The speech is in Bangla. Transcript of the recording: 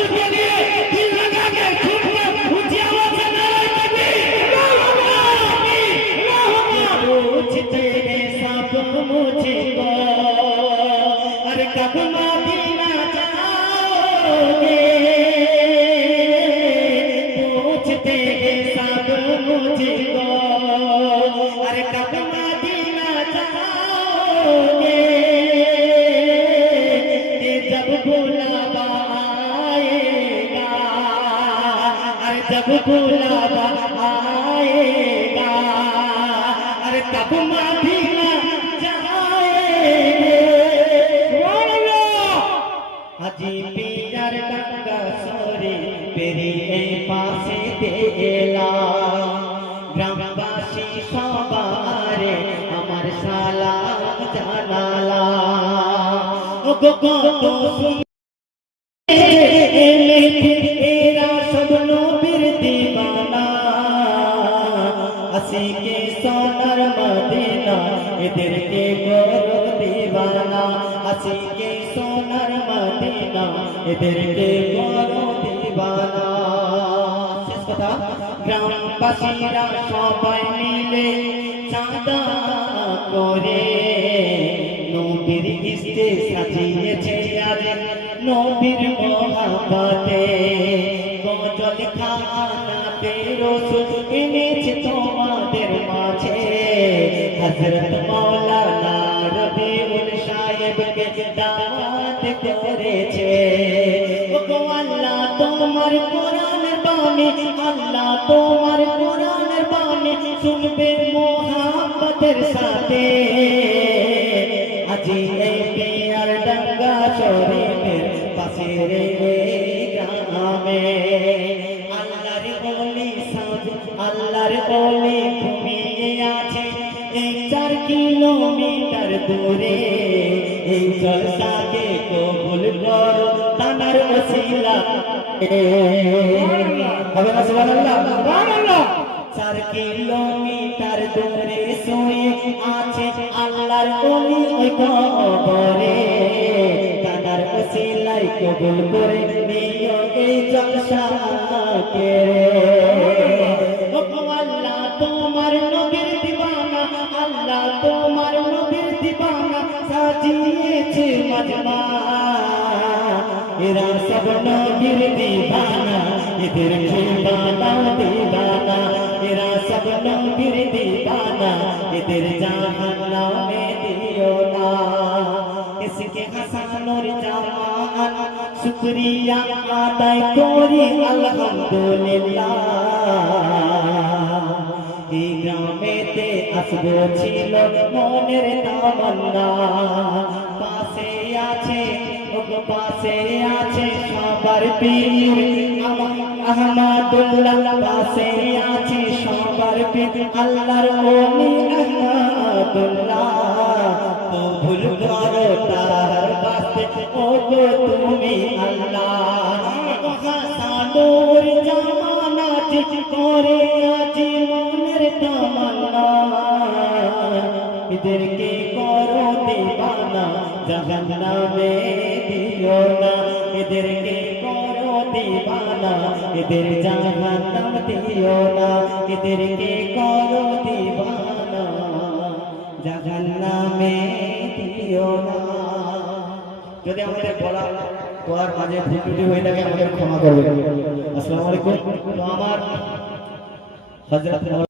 रसूल के लिए दिल लगा के छूटना ऊंची आवाज से नारा तकबीर पूछते हैं सब मुझको अरे कब मदीना जाओगे पूछते हैं सब मुझको अरे कब मदीना जाओगे जब बुलावा आएगा अरे जब बुलावा आएगा अरे तब मदीना जाएंगे हाजी पियर गंगा सोरे पेरी पासे देला গ্রামবাসী সবারে আমার সালাম জানালা ও গো কত এরা সব নবীর দিওয়ানা আসিকে সোনার মদিনা এদেরকে গরব দিওয়ানা আসিকে সোনার মদিনা এদেরকে গরব দিওয়ানা শেষ কথা গ্রামবাসীরা সবাই মিলে চাঁদা করে নবীর ইস্তে সাজিয়েছে আজ নবীর মহব্বতে গজল খানাতে রসুল এনেছে তোমাদের মাঝে হযরত মাওলানা রবিউল সাহেবকে দাওয়াত করেছে ও আল্লাহ তোমার কোরআনের বাণী আল্লাহ তোমার কোরআনের বাণী শুনবে মোহাম্মদের সাথে আজি এই পিয়ার ডাঙ্গা শরীফের পাশে রে গ্রামে আল্লাহর ওলি সাজ আল্লাহর ওলি ঘুমিয়ে আছে এই 4 কিলোমিটার দূরে এই জলসাকে কবুল করো তানার ওসিলা হবে না সুবহানাল্লাহ সুবহানাল্লাহ 4 কিলোমিটার দূরে শুয়ে আছে আল্লাহর ওলি ওই কবরে তানার ওসিলাই কবুল করে নিও এই জলসাকে ও আল্লাহ তোমার নবীর দিওয়ানা আল্লাহ তোমার নবীর দিওয়ানা সাজিয়েছে মজমা এরা সব নবীর দিওয়ানা এদের দিওয়ানা দিওয়ানা এরা সব নবীর দিওয়ানা এদের জাহান্নামে দিও না इसके हसानुर জামান শুকরিয়া আদায় করি আলহামদুলিল্লাহ এই গ্রামেতে আসবো ছিল মনের তামান্না পাশে আছে পাশে আছে সবার পীর আহমদুল্লাহ পাশে আছে সবার পীর আল্লাহর ওলি আহমদুল্লাহ কবুল করো তার বাস্তে ও গো তুমি আল্লাহ হাসানুর জামানাত করে আজি মনের তামান্না এদেরকে করো দিওয়ানা জাহান্নামে দিও না এদেরকে করো দিওয়ানা এদের জাহান্নাম দিও না এদেরকে করো দিওয়ানা জাহান্নামে দিও না যদি আমাদের বলার মাঝে ভুল ত্রুটি হয়ে থাকে আমাদের ক্ষমা করবেন আসসালামু আলাইকুম তো আমার হযরত